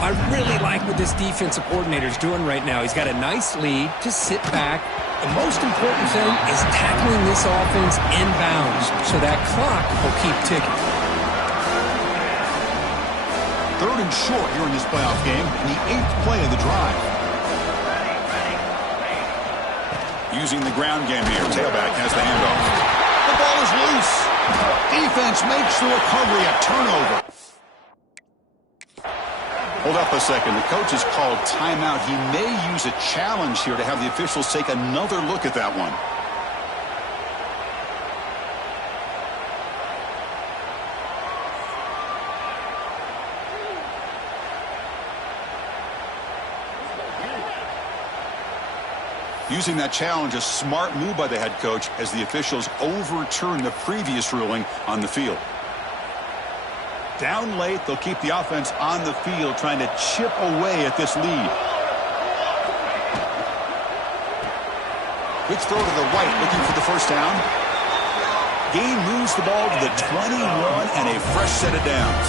I really like what this defensive coordinator is doing right now. He's got a nice lead. Just sit back. The most important thing is tackling this offense inbounds so that clock will keep ticking. 3rd and short here in this playoff game. The 8th play of the drive. Using the ground game here. Tailback has the handoff. The ball is loose. Defense makes the recovery a turnover. Hold up a second. The coach has called timeout. He may use a challenge here to have the officials take another look at that one. Using that challenge, a smart move by the head coach as the officials overturn the previous ruling on the field. Down late, they'll keep the offense on the field trying to chip away at this lead. Quick throw to the right, looking for the first down. Gain moves the ball to the 21 and a fresh set of downs.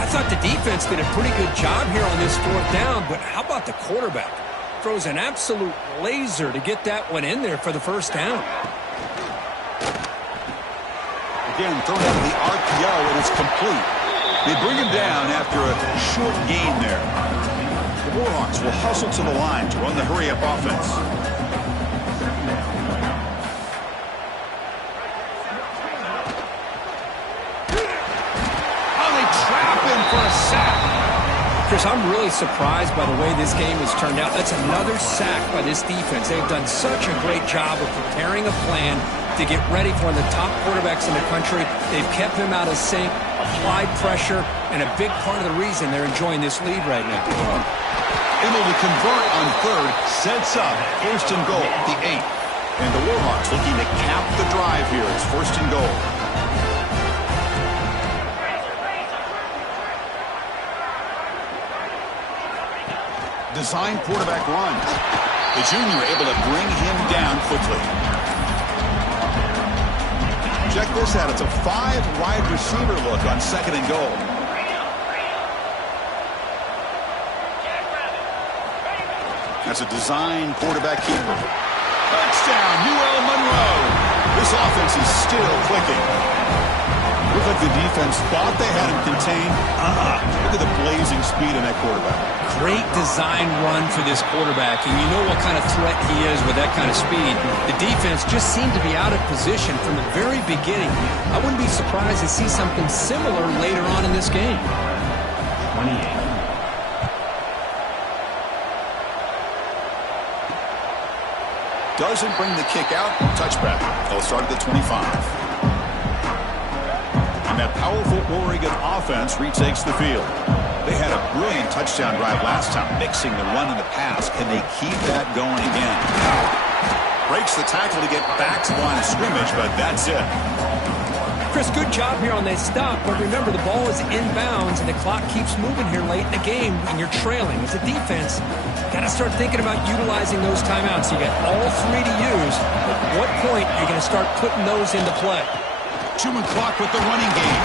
I thought the defense did a pretty good job here on this fourth down, but how about the quarterback? Throws an absolute laser to get that one in there for the first down. Again, thrown out of the RPO, and it's complete. They bring him down after a short gain there. The Warhawks will hustle to the line to run the hurry-up offense. Oh, they trap him for a sack. Chris, I'm really surprised by the way this game has turned out. That's another sack by this defense. They've done such a great job of preparing a plan to get ready for one of the top quarterbacks in the country. They've kept him out of sync, applied pressure, and a big part of the reason they're enjoying this lead right now. Able to convert on third, sets up first and goal at the 8. And the Warhawks looking to cap the drive here. It's first and goal. Design quarterback run. The junior able to bring him down quickly. Check this out. It's a 5-wide receiver look on second and goal. That's a design quarterback keeper. Touchdown, UL Monroe. This offense is still clicking. Looked like the defense thought they had him contained. Look at the blazing speed in that quarterback. Great design run for this quarterback, and you know what kind of threat he is with that kind of speed. The defense just seemed to be out of position from the very beginning. I wouldn't be surprised to see something similar later on in this game. 28. Doesn't bring the kick out. Touchback. They'll start at the 25. And that powerful Oregon offense retakes the field. They had a brilliant touchdown drive last time, mixing the run and the pass. Can they keep that going again? Breaks the tackle to get back to the line of scrimmage, but that's it. Chris, good job here on that stop, but remember the ball is inbounds and the clock keeps moving here late in the game and you're trailing. As a defense, got to start thinking about utilizing those timeouts. You got all three to use. At what point are you going to start putting those into play? Chewing clock with the running game.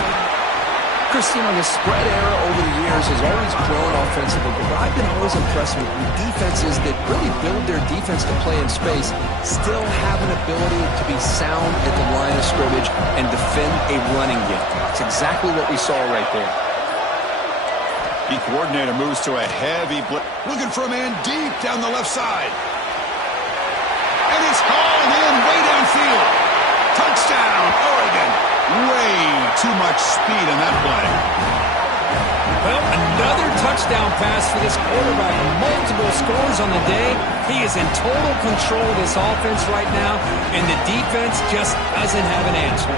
Chris, you know, the spread era over the years has always grown offensively, but I've been always impressed with defenses that really build their defense to play in space, still have an ability to be sound at the line of scrimmage and defend a running game. It's exactly what we saw right there. The coordinator moves to a heavy blitz. Looking for a man deep down the left side. And it's hauled in way downfield. Touchdown, Oregon. Way too much speed in that play. Well, another touchdown pass for this quarterback. Multiple scores on the day. He is in total control of this offense right now, and the defense just doesn't have an answer.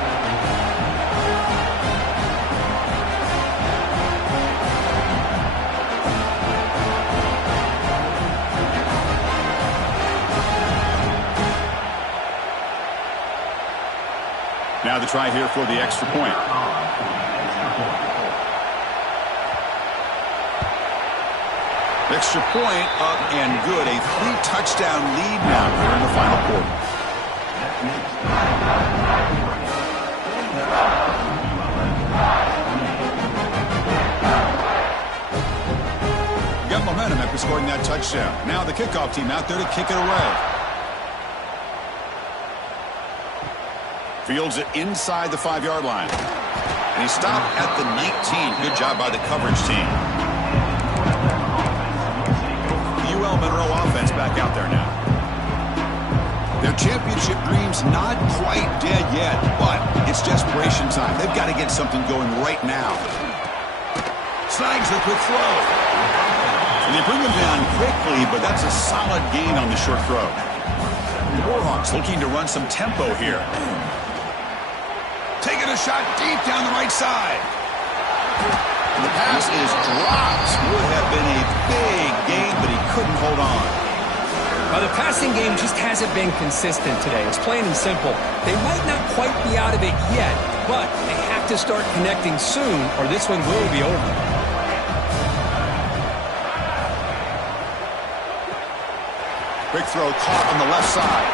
Now the try here for the extra point. Extra point up and good. A 3-touchdown lead now here in the final quarter. Got momentum after scoring that touchdown. Now the kickoff team out there to kick it away. Fields it inside the 5-yard line. And he stopped at the 19. Good job by the coverage team. The UL Monroe offense back out there now. Their championship dreams not quite dead yet, but it's desperation time. They've got to get something going right now. Snags the quick throw. And they bring him down quickly, but that's a solid gain on the short throw. The Warhawks looking to run some tempo here. Taking a shot deep down the right side. And the pass is dropped. Would have been a big gain, but he couldn't hold on. The passing game just hasn't been consistent today. It's plain and simple. They might not quite be out of it yet, but they have to start connecting soon, or this one will be over. Quick throw caught on the left side.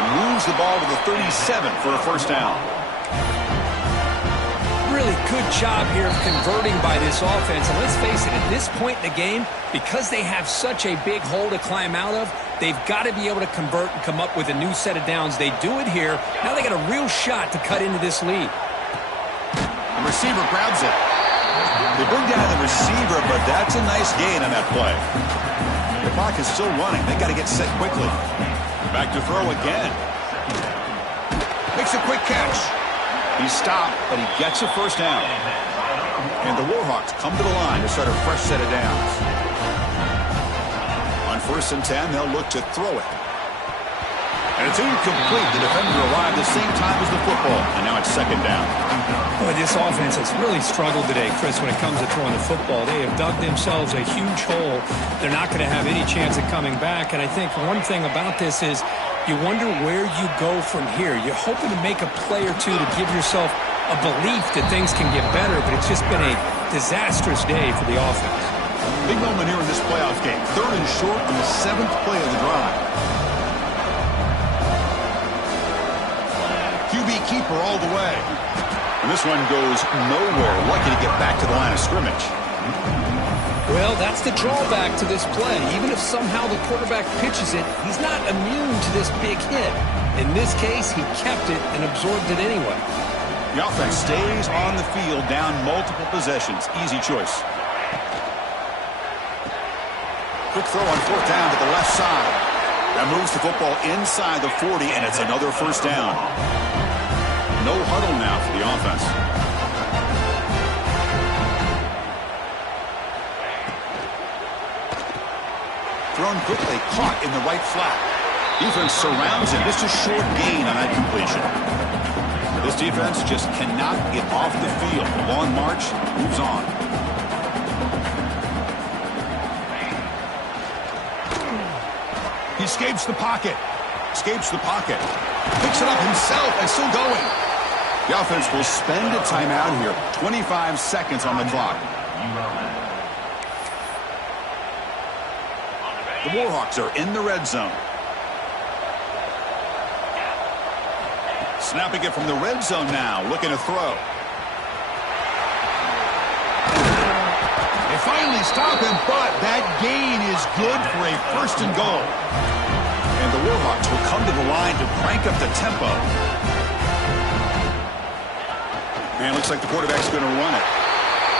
And moves the ball to the 37 for a first down. Really good job here of converting by this offense. And let's face it, at this point in the game, because they have such a big hole to climb out of, they've got to be able to convert and come up with a new set of downs. They do it here. Now they got a real shot to cut into this lead. The receiver grabs it. They bring down the receiver, but that's a nice gain on that play. The clock is still running. They got to get set quickly. Back to throw again. Makes a quick catch. He's stopped, but he gets a first down. And the Warhawks come to the line to start a fresh set of downs. On 1st and 10, they'll look to throw it. And it's incomplete. The defender arrived the same time as the football, and now it's 2nd down. Boy, this offense has really struggled today, Chris, when it comes to throwing the football. They have dug themselves a huge hole. They're not going to have any chance of coming back. And I think one thing about this is you wonder where you go from here. You're hoping to make a play or two to give yourself a belief that things can get better, but it's just been a disastrous day for the offense. Big moment here in this playoff game. 3rd and short on the 7th play of the drive. QB keeper all the way. And this one goes nowhere. Lucky to get back to the line of scrimmage. Well, that's the drawback to this play. Even if somehow the quarterback pitches it, he's not immune to this big hit. In this case, he kept it and absorbed it anyway. The offense stays on the field down multiple possessions. Easy choice. Quick throw on 4th down to the left side. That moves the football inside the 40, and it's another first down. No huddle now for the offense. Thrown quickly, caught in the right flat. Defense surrounds him. Just a short gain on that completion. This defense just cannot get off the field. The long march moves on. He escapes the pocket. Escapes the pocket. Picks it up himself and still going. The offense will spend a timeout here. 25 seconds on the clock. The Warhawks are in the red zone. Snapping it from the red zone now. Looking to throw. They finally stop him, but that gain is good for a 1st and goal. And the Warhawks will come to the line to crank up the tempo. And looks like the quarterback's going to run it.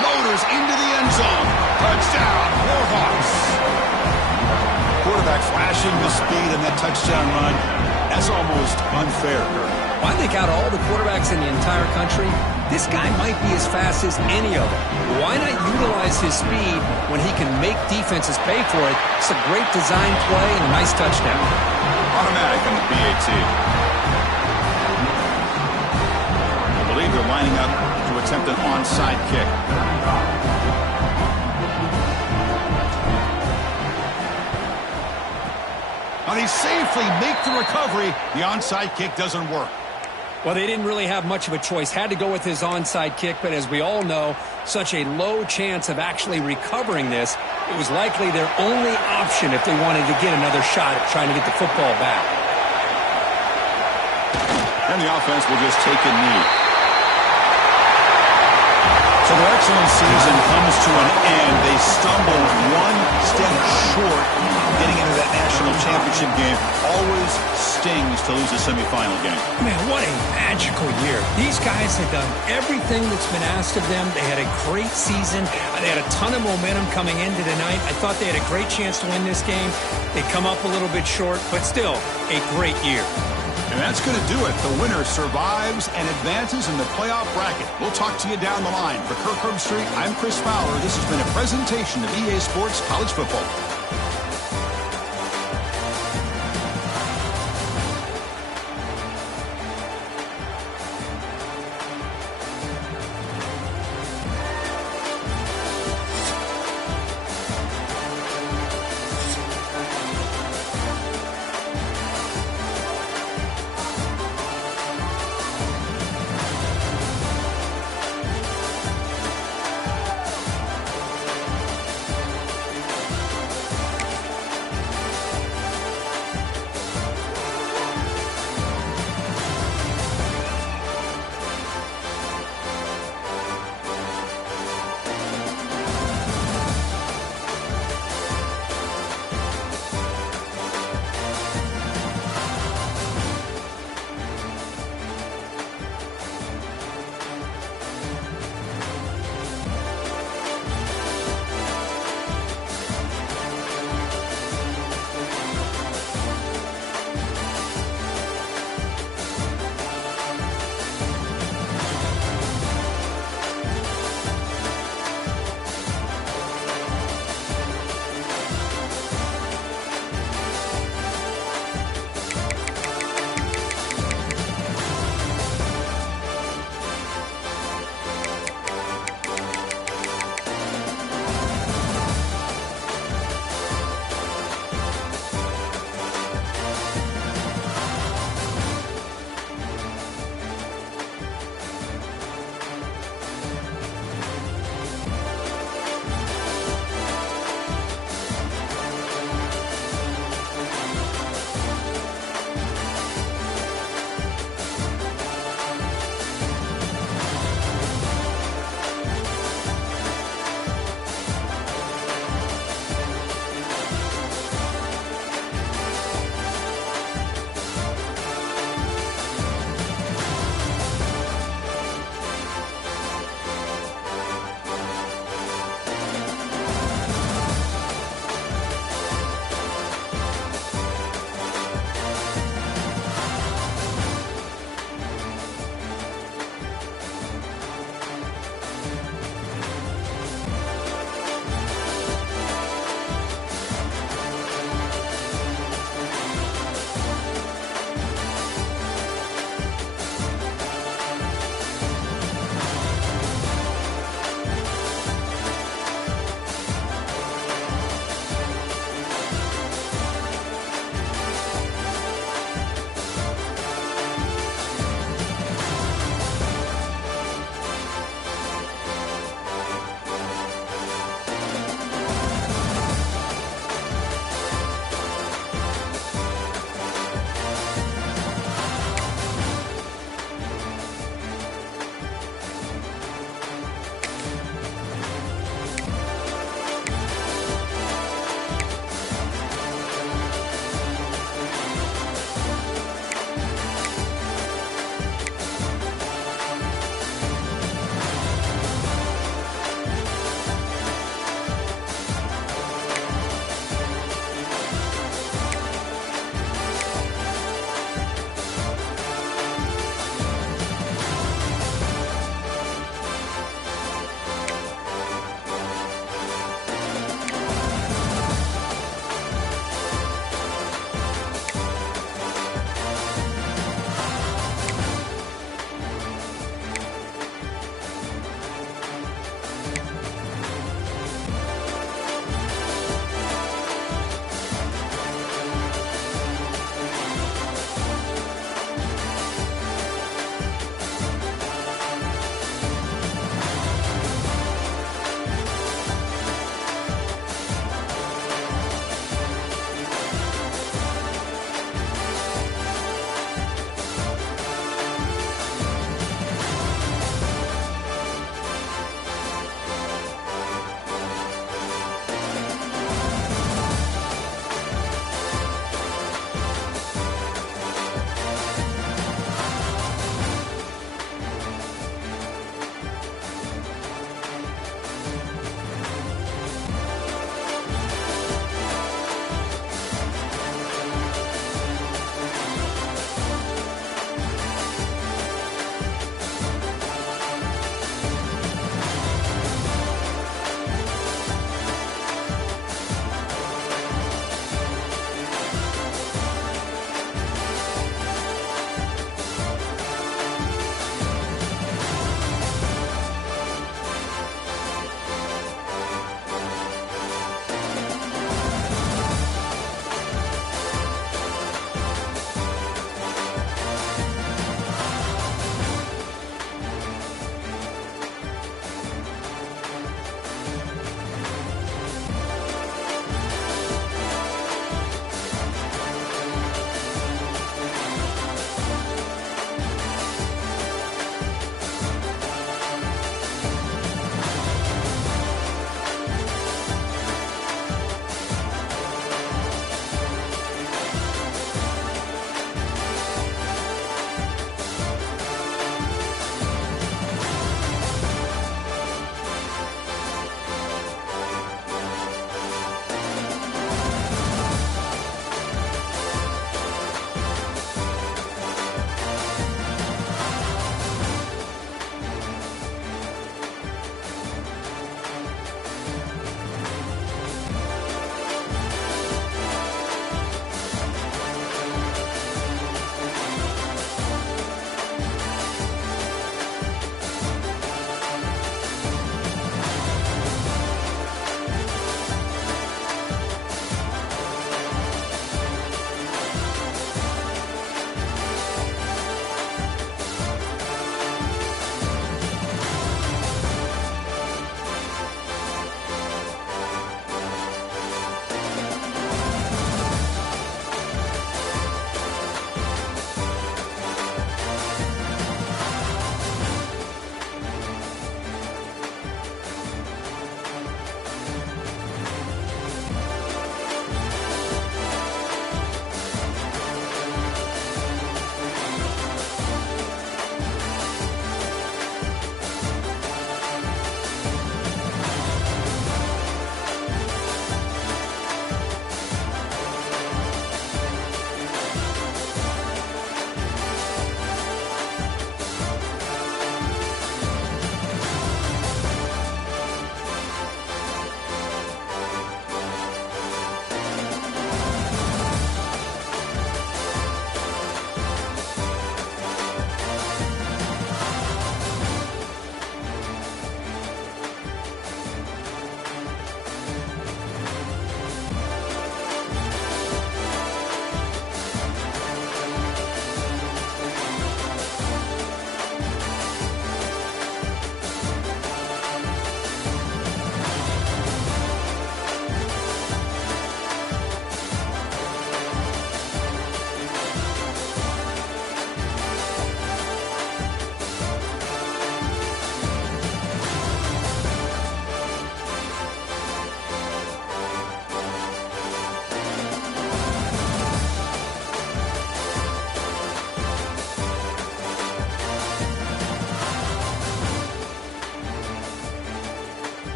Motors into the end zone. Touchdown, Warhawks. Quarterback flashing the speed in that touchdown run. That's almost unfair, Kurt. Well, I think out of all the quarterbacks in the entire country, this guy might be as fast as any of them. Why not utilize his speed when he can make defenses pay for it? It's a great design play and a nice touchdown. Automatic on the BAT. I believe they're lining up to attempt an onside kick. Now they safely make the recovery. The onside kick doesn't work. Well, they didn't really have much of a choice. Had to go with his onside kick, but as we all know, such a low chance of actually recovering this. It was likely their only option if they wanted to get another shot at trying to get the football back. And the offense will just take a knee. So their excellent season comes to an end. They stumble one step short getting into that national championship game. Always stings to lose a semifinal game. Man, what a magical year. These guys have done everything that's been asked of them. They had a great season. They had a ton of momentum coming into tonight. I thought they had a great chance to win this game. They come up a little bit short, but still a great year. And that's going to do it. The winner survives and advances in the playoff bracket. We'll talk to you down the line. For Kirk Herbstreit, I'm Chris Fowler. This has been a presentation of EA Sports College Football.